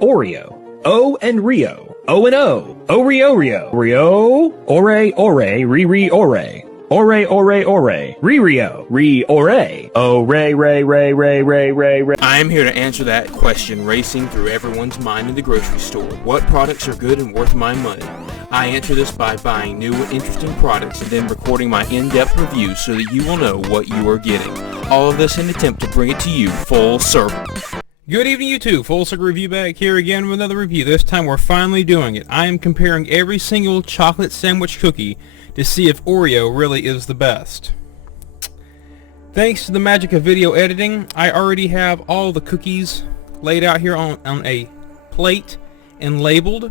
Oreo. O and Rio. O and O. Oreo Rio. Rio. Ore, Riri, Ore. Ore, Rio. Re, Ore. O, Ray. I'm here to answer that question racing through everyone's mind in the grocery store. What products are good and worth my money? I answer this by buying new and interesting products and then recording my in-depth reviews so that you will know what you are getting. All of this in an attempt to bring it to you full circle. Good evening, YouTube. Full Circle Review back here again with another review. This time we're finally doing it. I am comparing every single chocolate sandwich cookie to see if Oreo really is the best. Thanks to the magic of video editing, I already have all the cookies laid out here on a plate and labeled.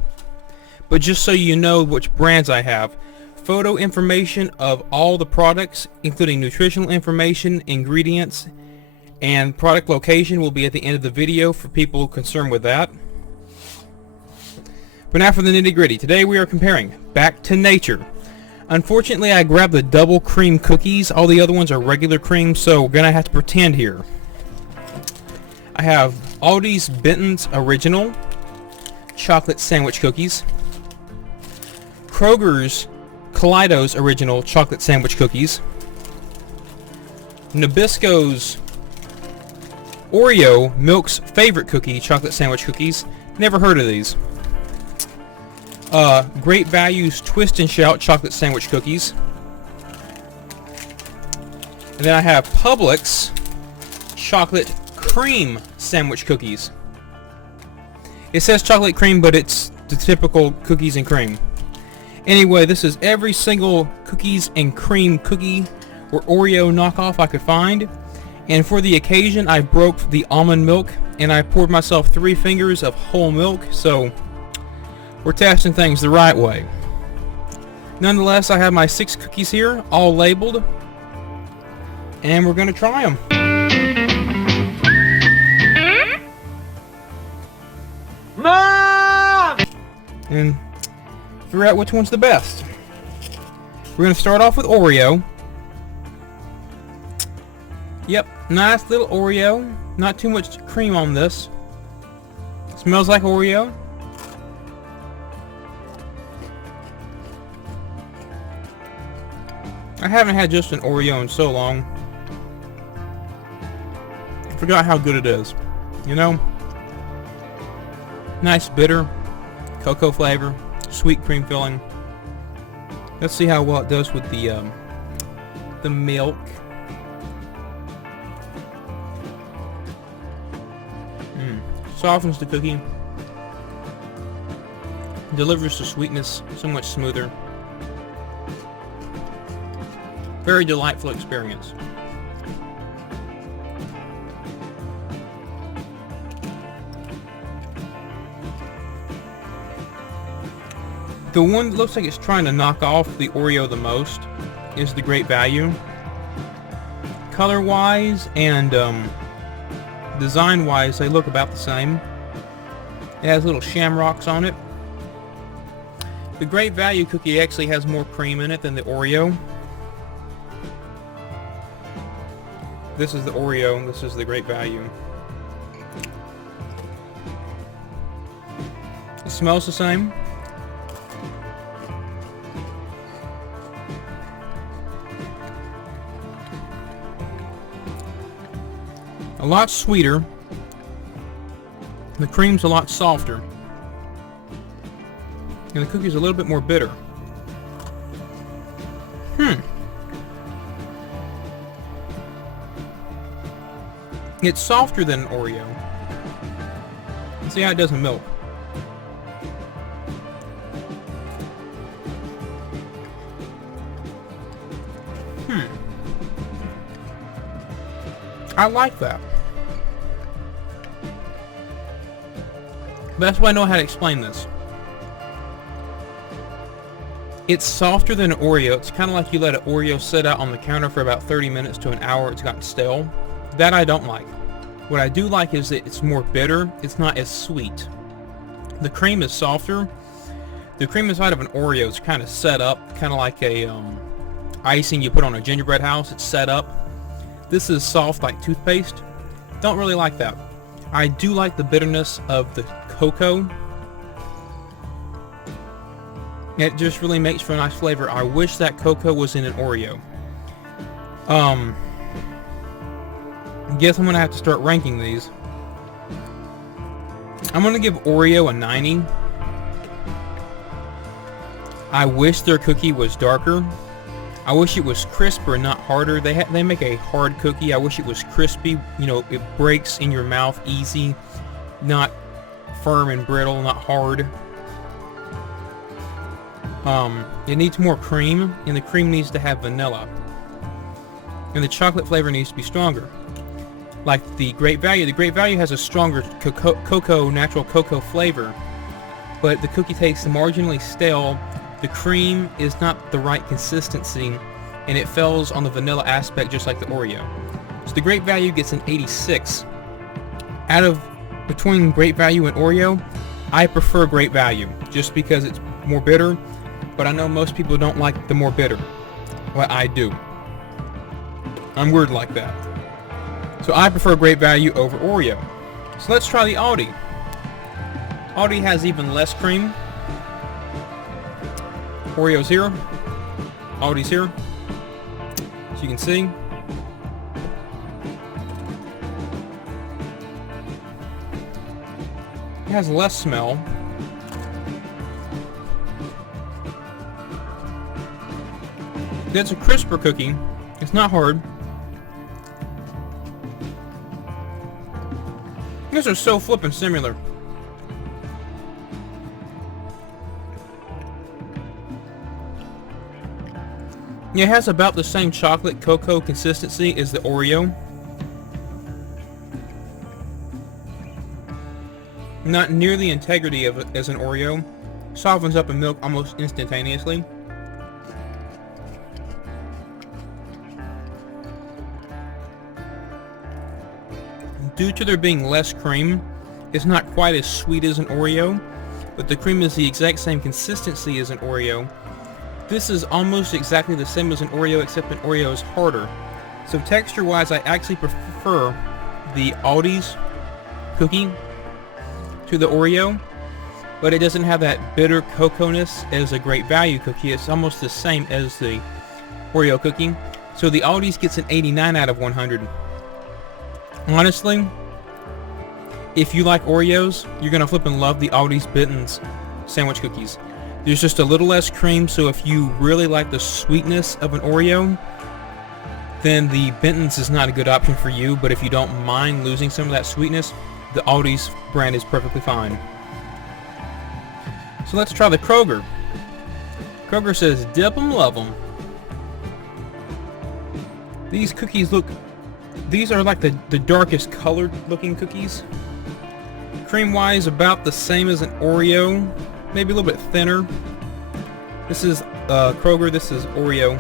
But just so you know which brands I have, photo information of all the products, including nutritional information, ingredients, and product location will be at the end of the video for people concerned with that. But now for the nitty-gritty. Today we are comparing Back to Nature. Unfortunately, I grabbed the double cream cookies. All the other ones are regular cream, so we're gonna have to pretend here. I have Aldi's Benton's Original Chocolate Sandwich Cookies, Kroger's Kaleido's Original Chocolate Sandwich Cookies, Nabisco's Oreo Milk's Favorite Cookie Chocolate Sandwich Cookies. Never heard of these. Great Value's Twist and Shout Chocolate Sandwich Cookies. And then I have Publix Chocolate Cream Sandwich Cookies. It says chocolate cream, but it's the typical cookies and cream. Anyway, this is every single cookies and cream cookie or Oreo knockoff I could find. And for the occasion, I broke the almond milk and I poured myself 3 fingers of whole milk, so we're testing things the right way. Nonetheless, I have my 6 cookies here, all labeled, and we're going to try them. Mom! And figure out which one's the best. We're going to start off with Oreo. Yep, nice little Oreo. Not too much cream on this. Smells like Oreo. I haven't had just an Oreo in so long. I forgot how good it is. You know? Nice bitter cocoa flavor, sweet cream filling. Let's see how well it does with the milk. Softens the cookie, delivers the sweetness so much smoother. Very delightful experience. The one that looks like it's trying to knock off the Oreo the most is the Great Value. Color-wise and design-wise, they look about the same. It has little shamrocks on it. The Great Value cookie actually has more cream in it than the Oreo. This is the Oreo, this is the Great Value. It smells the same. A lot sweeter. The cream's a lot softer. And the cookie's a little bit more bitter. It's softer than an Oreo. See how it doesn't milk. I like that. Best way I know how to explain this. It's softer than an Oreo. It's kind of like you let an Oreo sit out on the counter for about 30 minutes to an hour. It's gotten stale. That I don't like. What I do like is that it's more bitter. It's not as sweet. The cream is softer. The cream inside of an Oreo is kind of set up, kind of like a icing you put on a gingerbread house. It's set up. This is soft like toothpaste. Don't really like that. I do like the bitterness of the cocoa. It just really makes for a nice flavor. I wish that cocoa was in an Oreo. Guess I'm gonna have to start ranking these. I'm gonna give Oreo a 90. I wish their cookie was darker. I wish it was crisper, not harder. They make a hard cookie. I wish it was crispy. You know, it breaks in your mouth easy, not firm and brittle, not hard. It needs more cream, and the cream needs to have vanilla. And the chocolate flavor needs to be stronger. Like the Great Value. The Great Value has a stronger natural cocoa flavor, but the cookie tastes marginally stale. The cream is not the right consistency, and it fails on the vanilla aspect just like the Oreo. So the Great Value gets an 86. Between Great Value and Oreo, I prefer Great Value, just because it's more bitter, but I know most people don't like the more bitter. Well, I do. I'm weird like that. So I prefer Great Value over Oreo. So let's try the Aldi. Aldi has even less cream. Oreo's here. Aldi's here. As you can see. It has less smell. It's a crisper cookie. It's not hard. These are so flippin' similar. It has about the same chocolate cocoa consistency as the Oreo. Not near the integrity of it as an Oreo. Softens up in milk almost instantaneously. Due to there being less cream, it's not quite as sweet as an Oreo, but the cream is the exact same consistency as an Oreo. This is almost exactly the same as an Oreo, except an Oreo is harder. So texture-wise, I actually prefer the Aldi's cookie to the Oreo, but it doesn't have that bitter cocoa-ness as a Great Value cookie. It's almost the same as the Oreo cookie. So the Aldi's gets an 89 out of 100. Honestly, if you like Oreos, you're going to flip and love the Aldi's Benton's sandwich cookies. There's just a little less cream, so if you really like the sweetness of an Oreo, then the Benton's is not a good option for you, but if you don't mind losing some of that sweetness, the Aldi's brand is perfectly fine. So let's try the Kroger. Kroger says, dip 'em, love 'em. These cookies these are like the darkest colored looking cookies. Cream wise, about the same as an Oreo, maybe a little bit thinner. This is Kroger, this is Oreo.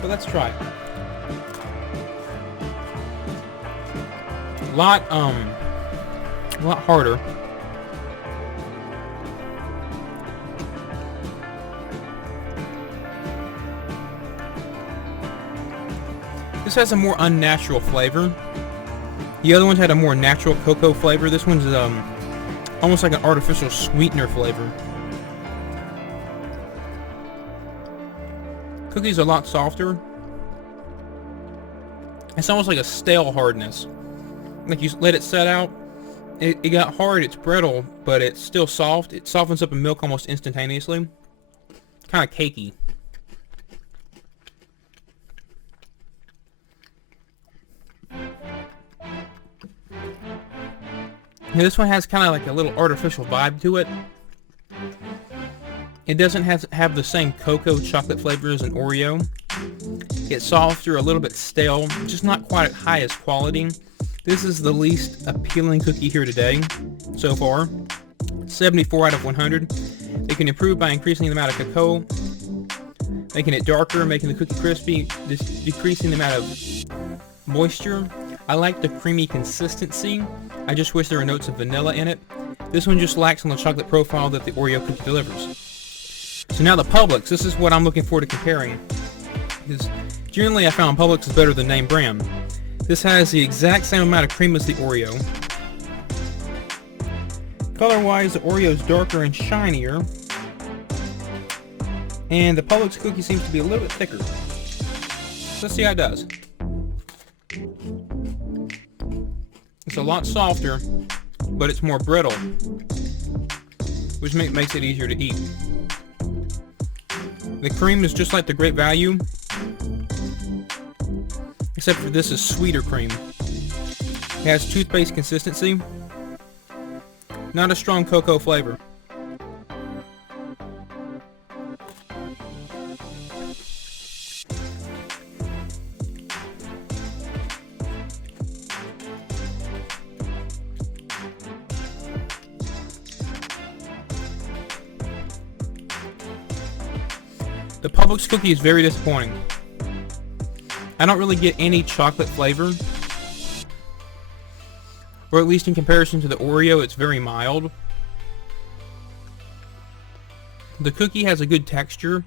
But let's try it. A lot harder. This has a more unnatural flavor. The other ones had a more natural cocoa flavor. This one's almost like an artificial sweetener flavor. Cookies are a lot softer. It's almost like a stale hardness. Like you let it set out, it got hard, it's brittle, but it's still soft. It softens up in milk almost instantaneously. Kind of cakey. Now this one has kind of like a little artificial vibe to it. It doesn't have the same cocoa chocolate flavor as an Oreo. It's softer, a little bit stale, just not quite as high as quality. This is the least appealing cookie here today, so far. 74 out of 100. They can improve by increasing the amount of cocoa, making it darker, making the cookie crispy, decreasing the amount of moisture. I like the creamy consistency. I just wish there were notes of vanilla in it. This one just lacks on the chocolate profile that the Oreo cookie delivers. So now the Publix. This is what I'm looking forward to comparing. Because generally I found Publix is better than name brand. This has the exact same amount of cream as the Oreo. Color-wise, the Oreo is darker and shinier. And the Publix cookie seems to be a little bit thicker. Let's see how it does. It's a lot softer, but it's more brittle, which makes it easier to eat. The cream is just like the Great Value, except for this is sweeter cream. It has toothpaste consistency, not a strong cocoa flavor. The Publix cookie is very disappointing. I don't really get any chocolate flavor. Or at least in comparison to the Oreo, it's very mild. The cookie has a good texture.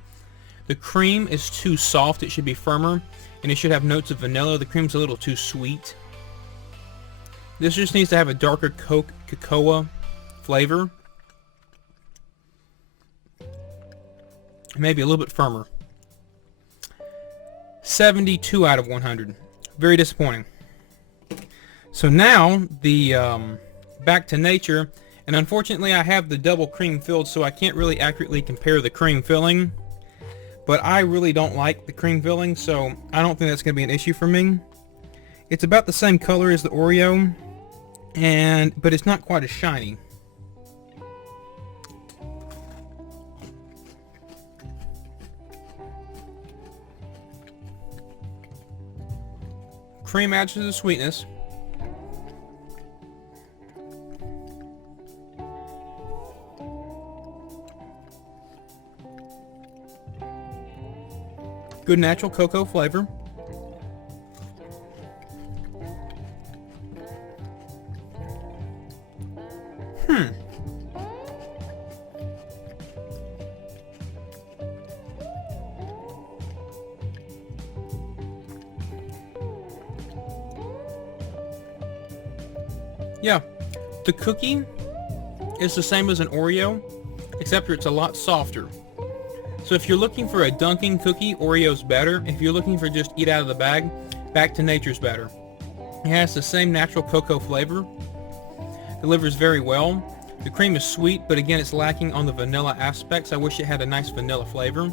The cream is too soft, it should be firmer. And it should have notes of vanilla. The cream's a little too sweet. This just needs to have a darker cocoa flavor. Maybe a little bit firmer. 72 out of 100. Very disappointing. So now the Back to Nature, and unfortunately I have the double cream filled, so I can't really accurately compare the cream filling. But I really don't like the cream filling, so I don't think that's going to be an issue for me. It's about the same color as the Oreo, but it's not quite as shiny. Cream adds to the sweetness. Good natural cocoa flavor. Yeah, the cookie is the same as an Oreo, except for it's a lot softer. So if you're looking for a dunking cookie, Oreo's better. If you're looking for just eat out of the bag, Back to Nature's better. It has the same natural cocoa flavor. Delivers very well. The cream is sweet, but again, it's lacking on the vanilla aspects. I wish it had a nice vanilla flavor.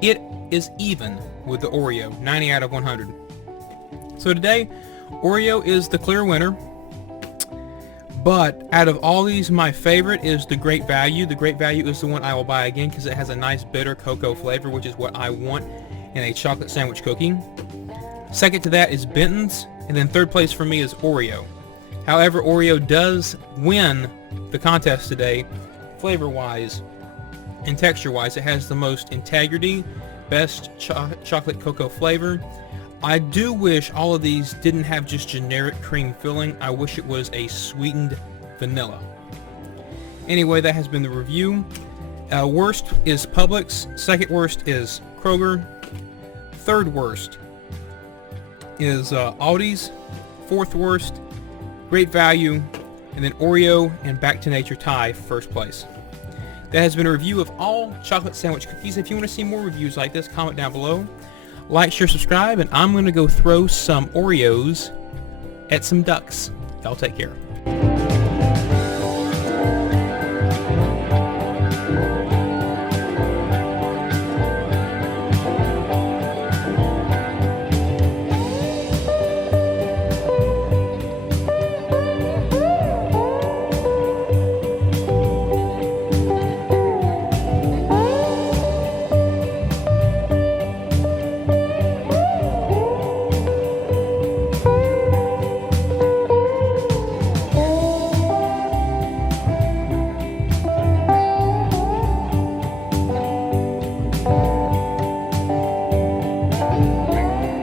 It is even with the Oreo, 90 out of 100. So today, Oreo is the clear winner. But out of all these, my favorite is the Great Value. The Great Value is the one I will buy again because it has a nice bitter cocoa flavor, which is what I want in a chocolate sandwich cookie. Second to that is Benton's, and then third place for me is Oreo. However, Oreo does win the contest today, flavor-wise and texture-wise. It has the most integrity, best chocolate cocoa flavor. I do wish all of these didn't have just generic cream filling. I wish it was a sweetened vanilla. Anyway, that has been the review. Worst is Publix. Second worst is Kroger. Third worst is Aldi's. Fourth worst, Great Value. And then Oreo and Back to Nature tie first place. That has been a review of all chocolate sandwich cookies. If you want to see more reviews like this, comment down below. Like, share, subscribe, and I'm going to go throw some Oreos at some ducks. Y'all take care.